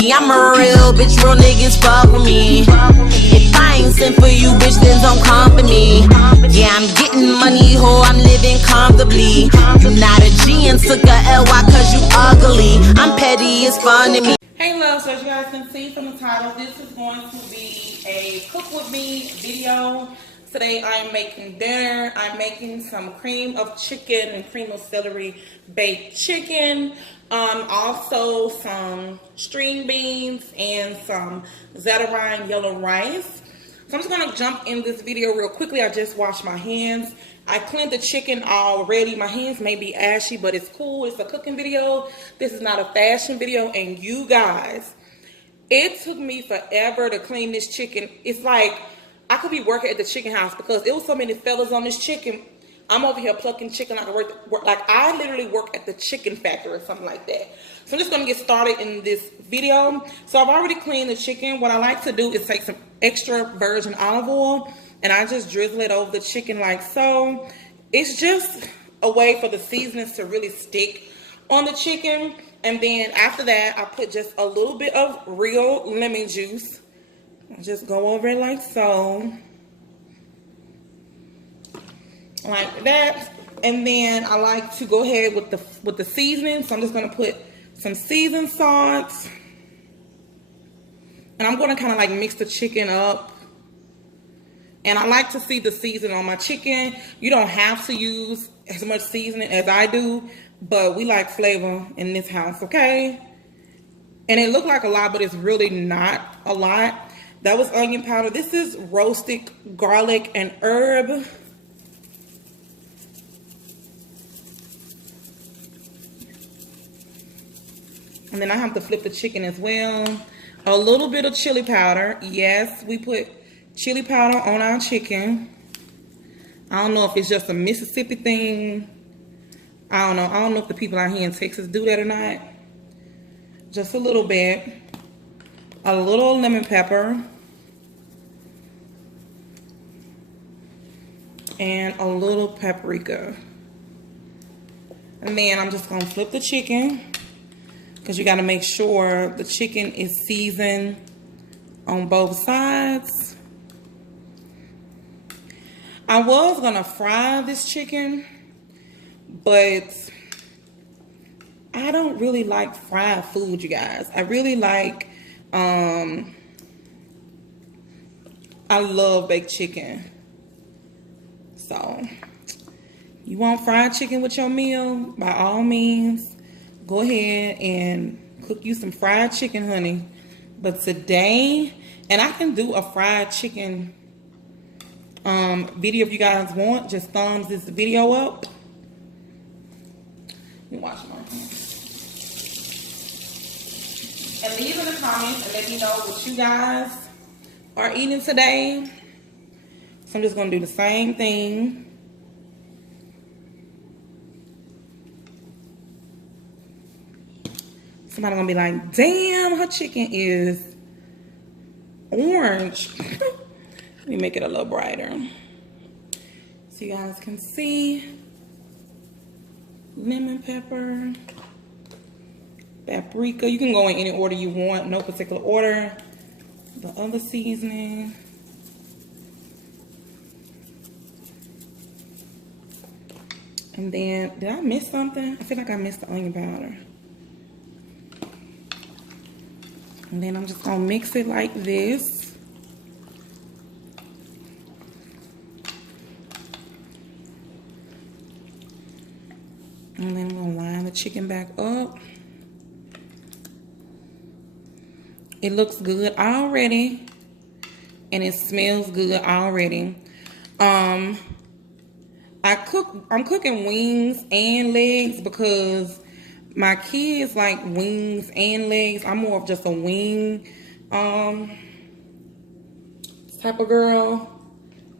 I'm a real bitch, real niggas fuck with me. If I ain't sent for you, bitch, then don't come for me. Yeah, I'm getting money, ho, I'm living comfortably. You not a G and took a LY cause you ugly. I'm petty, it's fun to me. Hey love, so as you guys can see from the title, this is going to be a cook with me video. Today I'm making dinner. I'm making some cream of chicken and cream of celery baked chicken. Also some string beans and some Zatarain yellow rice. So I'm just gonna jump in this video real quickly. I just washed my hands. I cleaned the chicken already. My hands may be ashy, but it's cool. It's a cooking video. This is not a fashion video. And you guys, it took me forever to clean this chicken. It's like I could be working at the chicken house because it was so many fellas on this chicken. I'm over here plucking chicken like I literally work at the chicken factory or something like that. So I'm just gonna get started in this video. So I've already cleaned the chicken. What I like to do is take some extra virgin olive oil and I just drizzle it over the chicken like so. It's just a way for the seasonings to really stick on the chicken. And then after that, I put just a little bit of real lemon juice. Just go over it like so. Like that. And then I like to go ahead with the seasoning. So I'm just gonna put some seasoned salt. And I'm gonna kind of like mix the chicken up. And I like to see the seasoning on my chicken. You don't have to use as much seasoning as I do, but we like flavor in this house, okay? And it looked like a lot, but it's really not a lot. That was onion powder. This is roasted garlic and herb. And then I have to flip the chicken as well. A little bit of chili powder. Yes, we put chili powder on our chicken. I don't know if it's just a Mississippi thing. I don't know. I don't know if the people out here in Texas do that or not. Just a little bit. A little lemon pepper. And a little paprika. And then I'm just going to flip the chicken. Because you got to make sure the chicken is seasoned on both sides. I was going to fry this chicken, but I don't really like fried food, you guys. I really like, I love baked chicken. So, you want fried chicken with your meal? By all means, go ahead and cook you some fried chicken, honey. But today, and I can do a fried chicken video if you guys want. Just thumbs this video up. Let me wash my hands. And leave in the comments and let me know what you guys are eating today. So I'm just going to do the same thing. Somebody gonna be like, damn, her chicken is orange. Let me make it a little brighter so you guys can see. Lemon pepper, paprika. You can go in any order you want, no particular order. The other seasoning. And then, did I miss something? I feel like I missed the onion powder. And then I'm just gonna mix it like this. And then I'm gonna line the chicken back up. It looks good already. And it smells good already. I'm cooking wings and legs because my kids like wings and legs. I'm more of just a wing type of girl.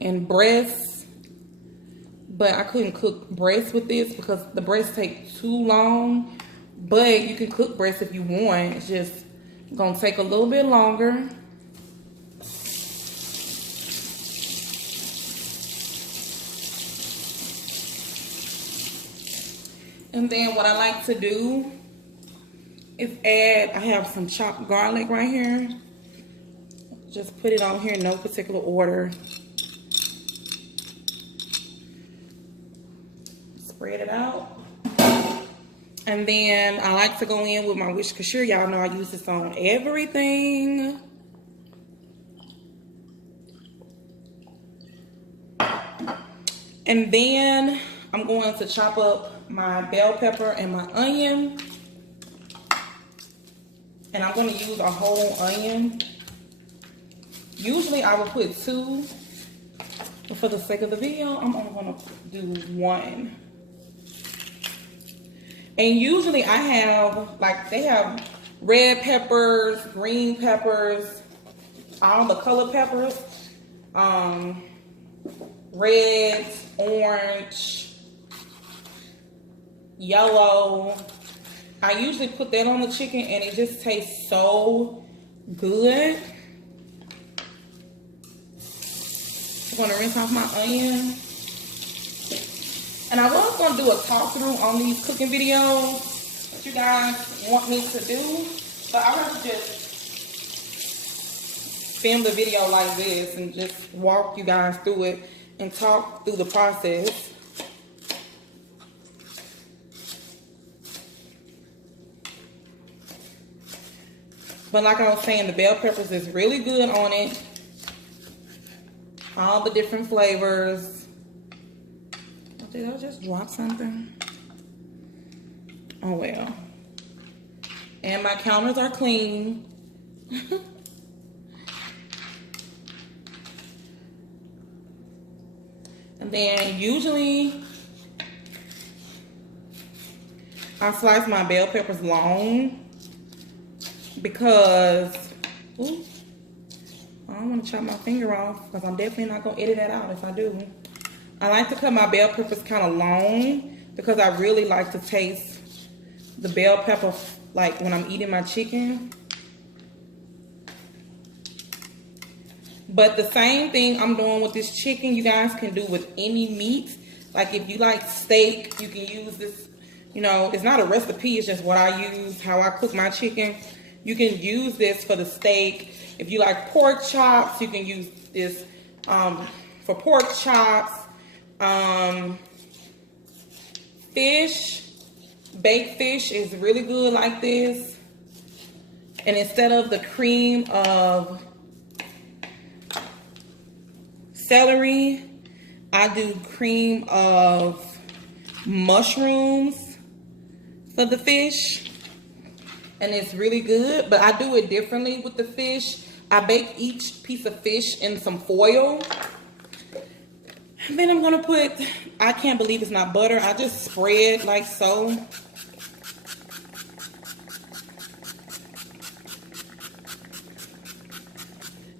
And breasts. But I couldn't cook breasts with this because the breasts take too long. But you can cook breasts if you want. It's just gonna take a little bit longer. And then what I like to do I have some chopped garlic right here. Just put it on here in no particular order. Spread it out. And then I like to go in with my Worcestershire. Y'all know I use this on everything. And then I'm going to chop up my bell pepper and my onion. And I'm going to use a whole onion. Usually I would put 2. But for the sake of the video, I'm only going to do 1. And usually I have, like, they have red peppers, green peppers, all the color peppers. Red, orange, yellow. I usually put that on the chicken and it just tastes so good. I'm going to rinse off my onion. And I was going to do a talk through on these cooking videos that you guys want me to do. But I want to just film the video like this and just walk you guys through it and talk through the process. But like I was saying, the bell peppers is really good on it. All the different flavors. Did I just drop something? Oh well. And my counters are clean. And then usually I slice my bell peppers long because ooh, I don't want to chop my finger off because I'm definitely not going to edit that out if I do. I like to cut my bell peppers kind of long because I really like to taste the bell pepper like when I'm eating my chicken. But the same thing I'm doing with this chicken, you guys can do with any meat. Like if you like steak, you can use this, you know, it's not a recipe, it's just what I use, how I cook my chicken. You can use this for the steak. If you like pork chops, you can use this for pork chops. Fish, baked fish is really good like this. And instead of the cream of celery, I do cream of mushrooms for the fish. And it's really good, but I do it differently with the fish. I bake each piece of fish in some foil. And then I'm gonna put, I can't believe it's not butter. I just spread like so.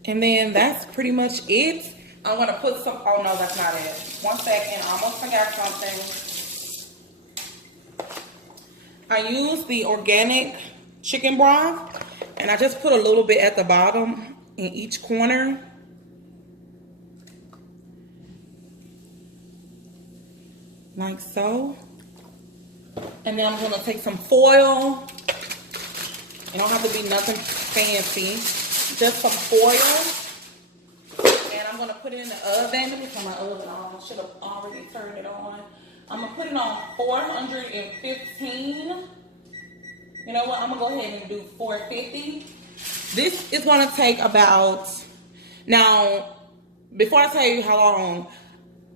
And then that's pretty much it. I'm gonna put some, oh no, that's not it. 1 second, I almost forgot something. I use the organic chicken broth, and I just put a little bit at the bottom in each corner. Like so. And then I'm gonna take some foil. It don't have to be nothing fancy. Just some foil. And I'm gonna put it in the oven. Let me turn my oven on. I should have already turned it on. I'm gonna put it on 415. You know what? I'm gonna go ahead and do 450. This is gonna take about, now, before I tell you how long,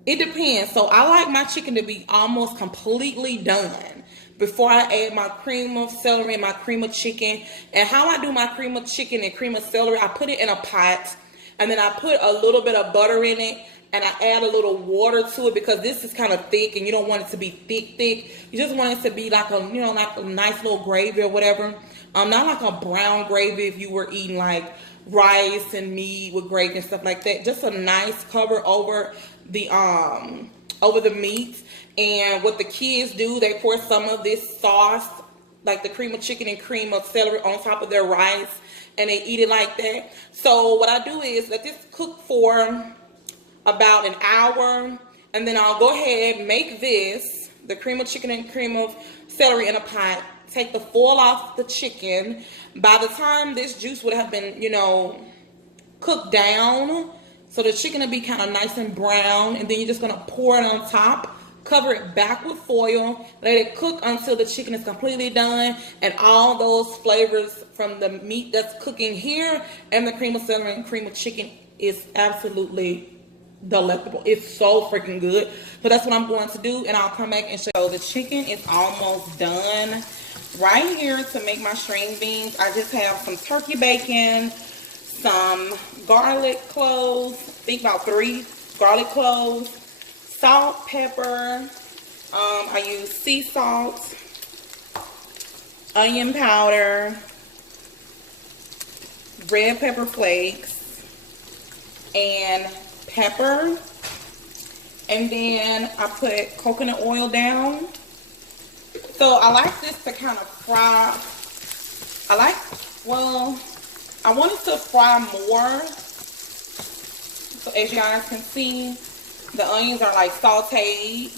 it depends. So I like my chicken to be almost completely done before I add my cream of celery and my cream of chicken. And how I do my cream of chicken and cream of celery, I put it in a pot and then I put a little bit of butter in it and I add a little water to it because this is kind of thick and you don't want it to be thick. You just want it to be like a, you know, like a nice little gravy or whatever. Not like a brown gravy if you were eating like rice and meat with gravy and stuff like that. Just a nice cover over the meat. And what the kids do, they pour some of this sauce, like the cream of chicken and cream of celery, on top of their rice, and they eat it like that. So what I do is let this cook for about an hour, and then I'll go ahead and make this, the cream of chicken and cream of celery, in a pot, take the foil off the chicken. By the time this juice would have been, you know, cooked down, so the chicken will be kind of nice and brown, and then you're just gonna pour it on top, cover it back with foil, let it cook until the chicken is completely done, and all those flavors from the meat that's cooking here and the cream of celery and cream of chicken is absolutely delectable. It's so freaking good. So that's what I'm going to do, and I'll come back and show. The chicken is almost done. Right here to make my string beans, I just have some turkey bacon, some garlic cloves, think about 3 garlic cloves, salt, pepper, I use sea salt, onion powder, red pepper flakes, and pepper. And then I put coconut oil down. So I like this to kind of fry. I want it to fry more. So as you guys can see, the onions are like sauteed.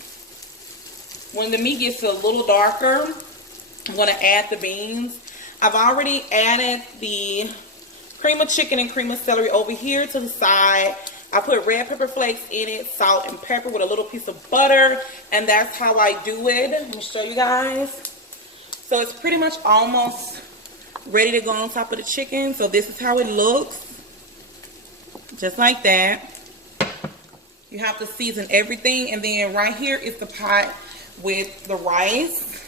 When the meat gets a little darker, I'm going to add the beans. I've already added the cream of chicken and cream of celery over here to the side. I put red pepper flakes in it, salt and pepper with a little piece of butter, and that's how I do it. Let me show you guys. So it's pretty much almost ready to go on top of the chicken. So this is how it looks. Just like that. You have to season everything, and then right here is the pot with the rice,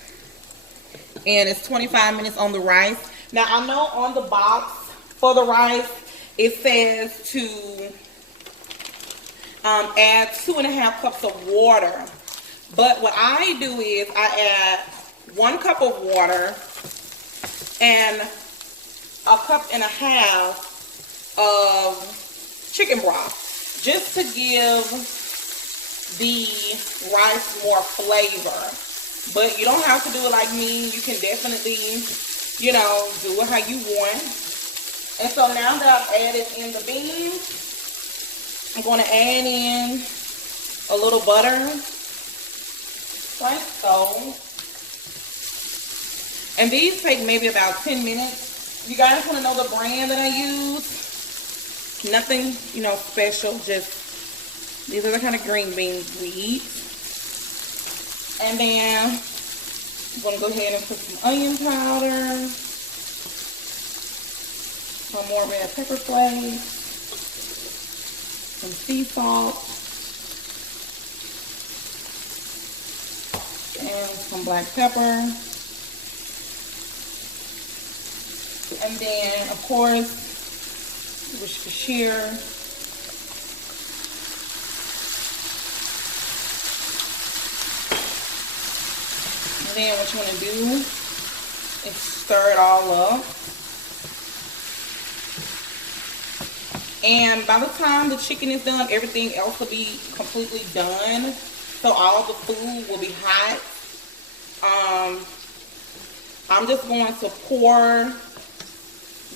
and it's 25 minutes on the rice. Now I know on the box for the rice it says to add 2.5 cups of water, but what I do is I add 1 cup of water and 1.5 cups of chicken broth, just to give the rice more flavor. But you don't have to do it like me. You can definitely, you know, do it how you want. And so now that I've added in the beans, I'm going to add in a little butter, like so. And these take maybe about 10 minutes. You guys want to know the brand that I use? Nothing, you know, special. Just, these are the kind of green beans we eat. And then I'm going to go ahead and put some onion powder, some more red pepper flakes, some sea salt, and some black pepper. And then, of course, Worcestershire. And then what you want to do is stir it all up. And by the time the chicken is done, everything else will be completely done. So all the food will be hot. I'm just going to pour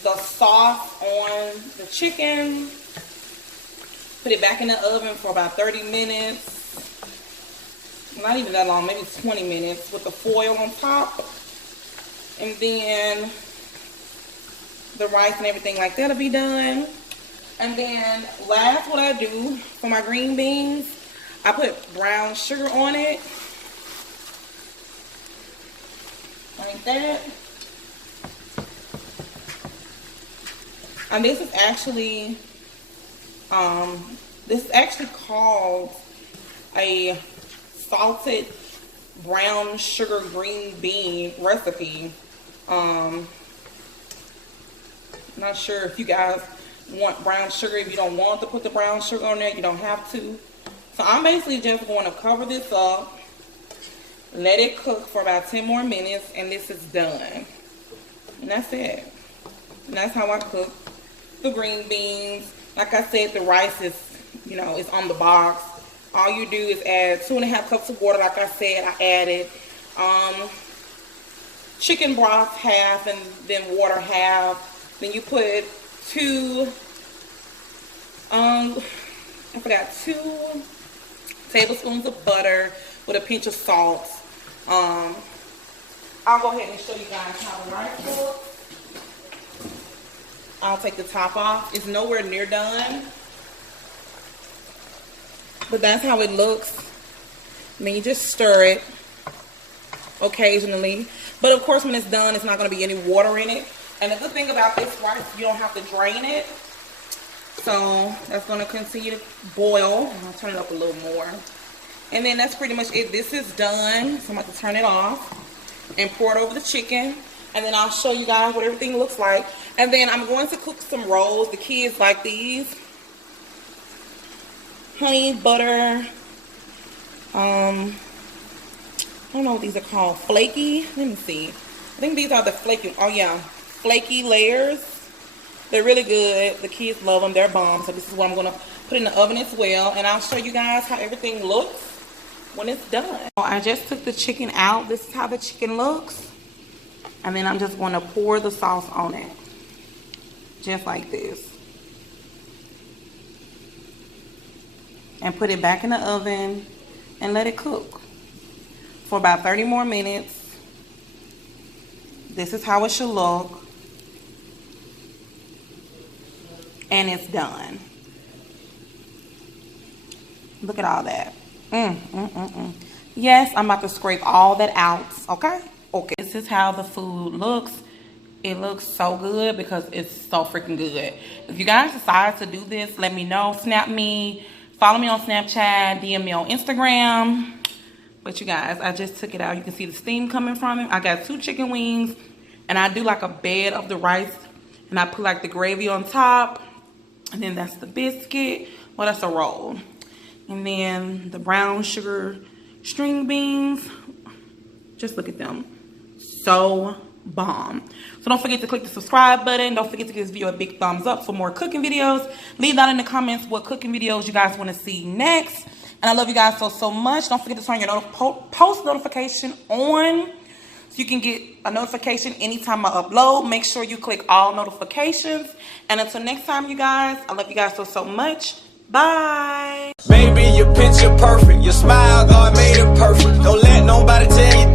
the sauce on the chicken. Put it back in the oven for about 30 minutes. Not even that long, maybe 20 minutes with the foil on top. And then the rice and everything like that will be done. And then last, what I do for my green beans, I put brown sugar on it. Like that. And this is actually called a salted brown sugar green bean recipe. Not sure if you guys want brown sugar. If you don't want to put the brown sugar on there, you don't have to. So I'm basically just going to cover this up, let it cook for about 10 more minutes, and this is done. And that's it. And that's how I cook the green beans. Like I said, the rice is, you know, it's on the box. All you do is add 2.5 cups of water. Like I said, I added chicken broth half and then water half. Then you put 2 tablespoons of butter with a pinch of salt. I'll go ahead and show you guys how the rice looks. I'll take the top off. It's nowhere near done, but that's how it looks. And then you just stir it occasionally. But of course, when it's done, it's not going to be any water in it. And the good thing about this rice, you don't have to drain it. So that's going to continue to boil. I'll turn it up a little more. And then that's pretty much it. This is done. So I'm about to turn it off and pour it over the chicken. And then I'll show you guys what everything looks like. And then I'm going to cook some rolls. The kids like these. Honey, butter. I don't know what these are called. Flaky. Let me see. I think these are the flaky. Oh yeah, flaky layers. They're really good. The kids love them. They're bomb. So this is what I'm gonna put in the oven as well. And I'll show you guys how everything looks when it's done. I just took the chicken out. This is how the chicken looks. And then I'm just gonna pour the sauce on it, just like this. And put it back in the oven and let it cook for about 30 more minutes. This is how it should look. And it's done. Look at all that. Yes, I'm about to scrape all that out, okay? Okay, this is how the food looks. It looks so good because it's so freaking good. If you guys decide to do this, let me know. Snap me, follow me on Snapchat, DM me on Instagram. But you guys, I just took it out. You can see the steam coming from it. I got 2 chicken wings, and I do like a bed of the rice, and I put like the gravy on top, and then that's the biscuit. Well, that's a roll. And then the brown sugar string beans. Just look at them. So bomb. So don't forget to click the subscribe button. Don't forget to give this video a big thumbs up for more cooking videos. Leave down in the comments what cooking videos you guys want to see next. And I love you guys so much. Don't forget to turn your post notification on so you can get a notification anytime I upload. Make sure you click all notifications. And until next time, you guys, I love you guys so much. Bye. Baby, your picture perfect. Your smile, God made it perfect. Don't let nobody tell you